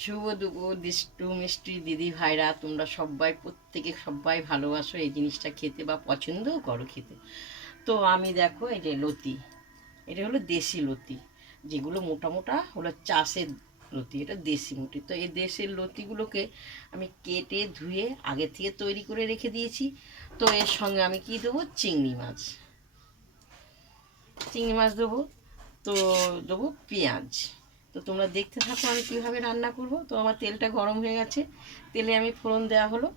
শুভ দুপুর দুষ্টু মিষ্টি দিদি ভাইরা, তোমরা সবাই প্রত্যেকে সবাই ভালোবাসো এই জিনিসটা খেতে বা পছন্দও করো খেতে। তো আমি দেখো এই যে লতি, এটা হলো দেশি লতি, যেগুলো মোটা মোটা হলো চাষের লতি, এটা দেশি মুটি। তো এই দেশের লতিগুলোকে আমি কেটে ধুয়ে আগে থেকে তৈরি করে রেখে দিয়েছি। তো এর সঙ্গে আমি কি দেবো, চিংড়ি মাছ, চিংড়ি মাছ দেবো। তো দেবো পেঁয়াজ। তো তোমরা দেখতে থাকো আমি কীভাবে রান্না করব। তো আমার তেলটা গরম হয়ে গেছে, তেলে আমি ফোড়ন দেওয়া হলো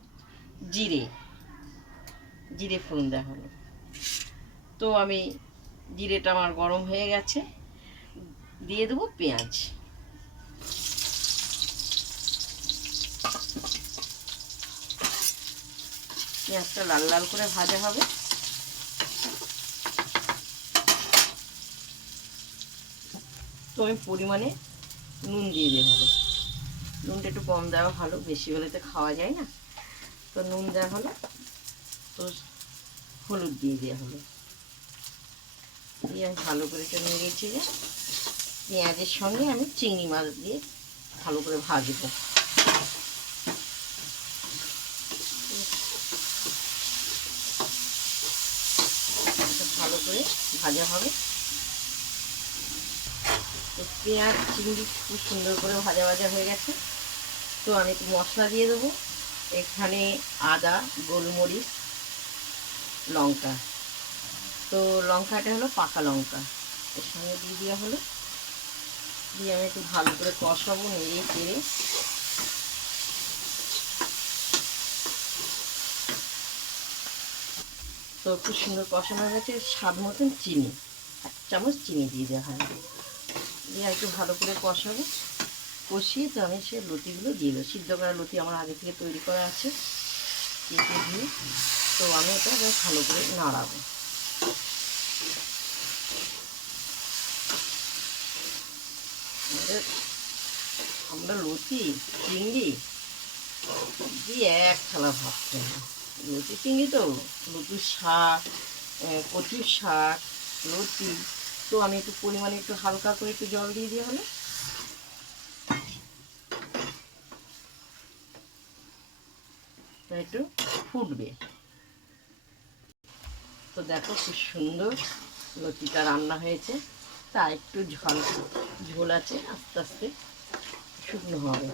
জিরে, জিরে ফোড়ন দেওয়া হলো। তো আমি জিরেটা আমার গরম হয়ে গেছে, দিয়ে দেবো পেঁয়াজ। পেঁয়াজটা লাল লাল করে ভাজা হবে। তো আমি পরিমাণে নুন দিয়ে দেওয়া হলো, নুনটা একটু কম দেওয়া ভালো, বেশি হলে তো খাওয়া যায় না। তো নুন দেওয়া হলো, তো হলুদ দিয়ে দেওয়া হলো, দিয়ে আমি ভালো করে এটা নেড়েছি। যে পেঁয়াজের সঙ্গে আমি চিংড়ি মাছ দিয়ে ভালো করে ভাজবো। ভালো করে ভাজা হবে। তো পেঁয়াজ চিংড়ি খুব সুন্দর করে ভাজা ভাজা হয়ে গেছে। তো আমি একটু মশলা দিয়ে দেবো। এখানে আদা, গোলমরিচ, লঙ্কা। তো লঙ্কাটা হলো পাকা লঙ্কা, এর সঙ্গে দিয়ে দেওয়া হলো। দিয়ে আমি একটু ভালো করে কষাবো, নেড়ে চেড়ে। তো খুব সুন্দর কষানো হয়ে গেছে। স্বাদ মতন চিনি, 1 চামচ চিনি দিয়ে দেওয়া হয়। দিয়ে একটু ভালো করে কষাবো, কষিয়ে তো আমি সে লতিগুলো দিয়ে দেবো। সিদ্ধ করা লতি আমার আগে থেকে তৈরি করা আছে, কেটে দিয়ে। তো আমি এটা ভালো করে নাড়াবো। আমরা লতি চিংড়ি দিয়ে এক থালা ভাত খাই। লতি চিংড়ি তো লতির শাক, কচুর শাক, লতি। তো আমি একটু পরিমাণে একটু হালকা করে একটু জল দিয়ে দেওয়া হলো। তো একটু ফুটবে। তো দেখো খুব সুন্দর লতিটা রান্না হয়েছে। তা একটু ঝোল আছে, আস্তে আস্তে শুকনো হবে।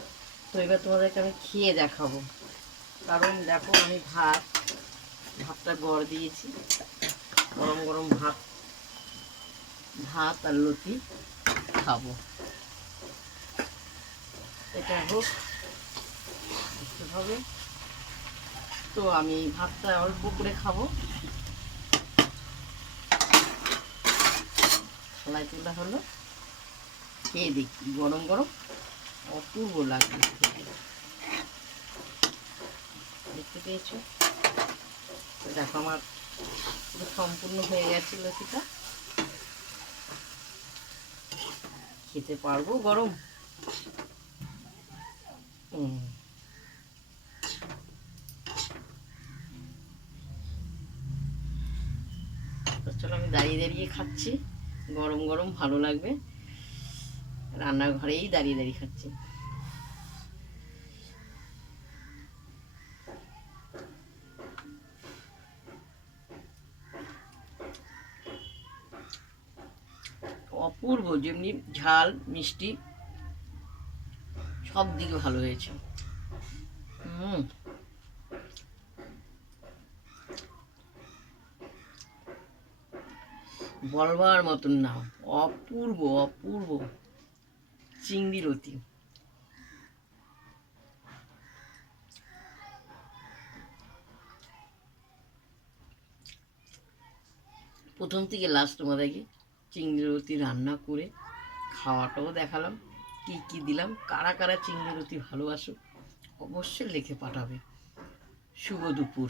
তো এবার তোমাদেরকে আমি খেয়ে দেখাবো। কারণ দেখো আমি ভাতটা গড় দিয়েছি, গরম গরম ভাত আর লতি খাবো। এটা হোক দেখতে হবে। তো আমি ভাতটা অল্প করে খাবো। থালায় তোলা হলো, খেয়ে দেখি গরম গরম অপূর্ব লাগবে। দেখতে পেয়েছো? তো দেখো আমার পুরো সম্পূর্ণ হয়ে গেছে লতিটা। খেতে পারবো গরম। তো চলো আমি দাঁড়িয়ে দাঁড়িয়ে খাচ্ছি, গরম গরম ভালো লাগবে। রান্নাঘরেই দাঁড়িয়ে দাঁড়িয়ে খাচ্ছি। অপূর্ব, যেমনি ঝাল মিষ্টি সব দিকে ভালো হয়েছে। বলবার মতন না, অপূর্ব অপূর্ব চিংড়ি লতি। প্রথম থেকে লাস্ট তোমাদেরকে চিংড়ি লতি রান্না করে খাওয়াটাও দেখালাম, কি কি দিলাম। কারা কারা চিংড়ি লতি ভালোবাসো অবশ্যই লিখে পাঠাবে। শুভ দুপুর।